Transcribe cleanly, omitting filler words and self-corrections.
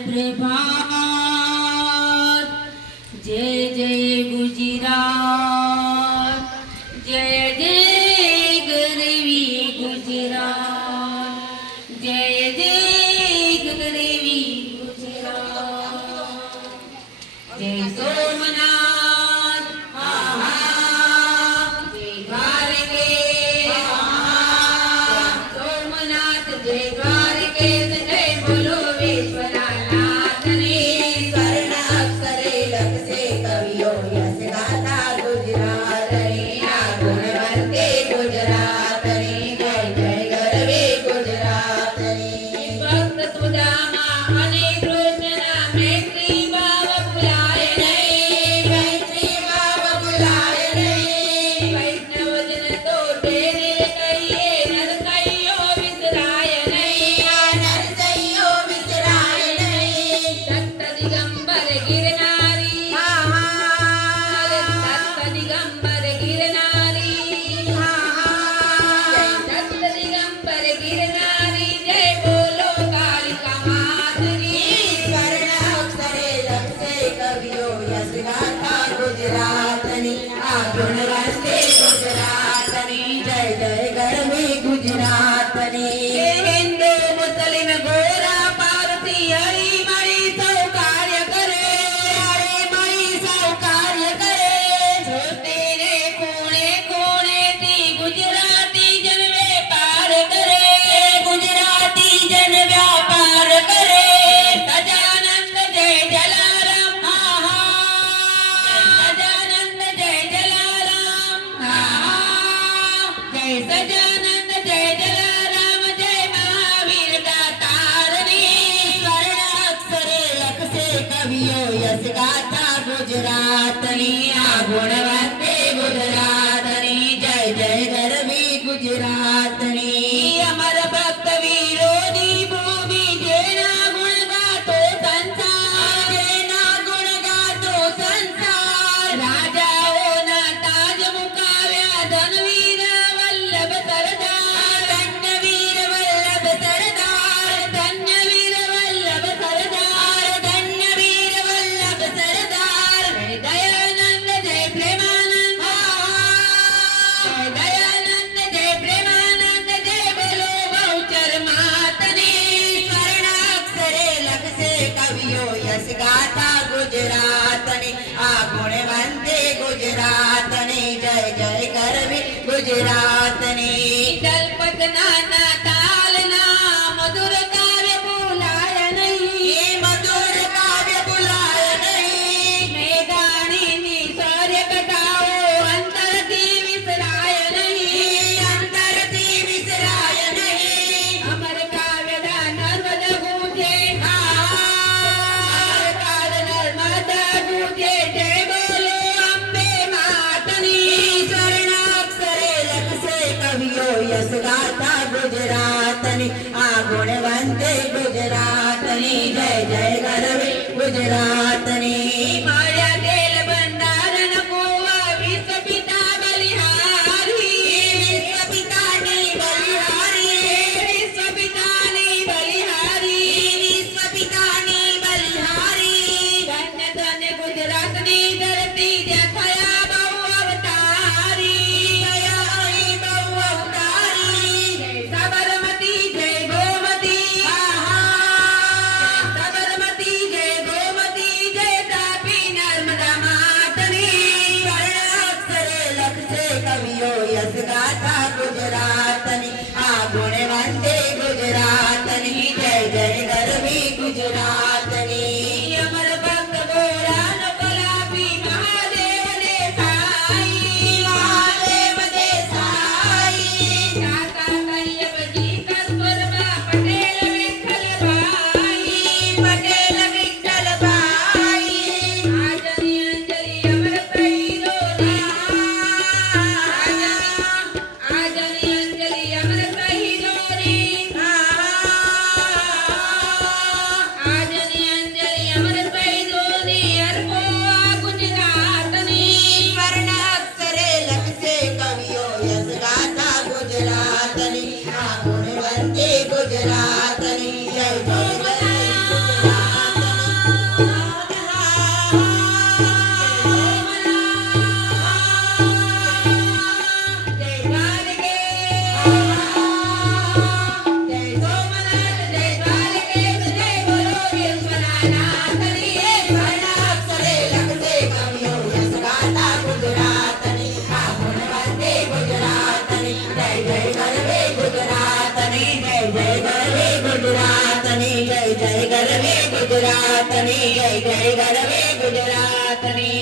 प्रभात। जय जय गुजरात, जय जय गरवी गुजरात, जय जय गरवी गुजरात। जय सोमनाथ आहा, जय द्वारकेश आहा, सोमनाथ जय द्वारकेश, जय बोलो विश्वनाथ रे। स्वर्ण अक्षरे लक्षे कवियो यश गाथा गुजरात रे। गुणवंते गुजरात रे, जय जय गरवे गुजरात रे। भक्त सुदामा आणि कृष्णा मैत्री भाव फुलाय नाही, मैत्री भाव बुलाए नहीं, वैष्णव जन तो तेरे कहिए, नर कहियो विसराय नाही। नरसैयो विसराय नहीं। दत्त दिगंबर गिरनारी, दत्त दिगंबर गिरनारी, दत्त दिगंबर गिरनारी, जय बोलो कालिका मात की। स्वर्ण अक्षरे लक्षे कवियो यश गाथा गुजरात नी। गुणवंते गुजरात नी, जय जय गरवी गुजरात नी। हिंदू मुस्लिम गोरा पारसी हरी मरी सौ कार्य करे, हरे मई सौ कार्य करे। छोटे रे कोणे कोणे ती गुजराती जन व्यापार करे, गुजराती जन व्यापार करे। सजानंद जय जलाराम आहा, सजानंद जय जलाराम आहा, जय सजानंद जय जलाराम, जय महावीर दातारनी। स्वर्ण अक्षरे लक्षे कवियो यश गाथा गुजरात नी। गुणवंते गुजरात नी, जय जय गरवी गुजरात नी। अमर भक्त विरोधी भूमि, जेना गुण गातो संसार, जेना गुण गातो संसार। राजाओना ताज मुकाव्या, धनवीर वल्लभ सरदार, धन्यवीर वल्लभ सरदार, धन्यवीर वल्लभ सरदार, धन्यवीर वल्लभ सरदार। जय दयानंद जय प्रेमानंद, जय दयानंद जय प्रेमानंद, जय बोलो बहुचर मातनी। स्वर्ण अक्षरे लक्षे कवियो यश गाथा गुजरात नी। गुणवंते गुजरात नी, जय जय गरवी गुजरात नी। दलपत नाना तालना, मधुर काव्य बोलाय नहीं, मधुर काव्य बुलाय नहीं। मेघाणीनी शौर्य कथाओ, अंतर ती विसराय नहीं। अंतर ती विसराय नहीं। अमर काव्य नर्मद गूंजे, अमर काव्य नर्मद गूंजे, जय बोलो अम्बे मातनी। स्वर्ण अक्षरे लक्षे कवियो यश गाथा गुजरात नी। गुणवंते गुजरात नी, जय जय गरवी गुजरात नी। माया तेल भंडार नकोवा, विश्व पिता बलिहारी, विश्व पितानी बलिहारी, विश्व पितानी बलिहारी। विश्व पितानी बलिहारी। धन्य धन्य गुजरातनी धरती, देखाया बहु अवतारी। दया आई बहु अवतारी। जय साबरमती जय गोमती, आहा, साबरमती जय गोमती, जय ગુજરાતની જય જય ગરવે ગુજરાતની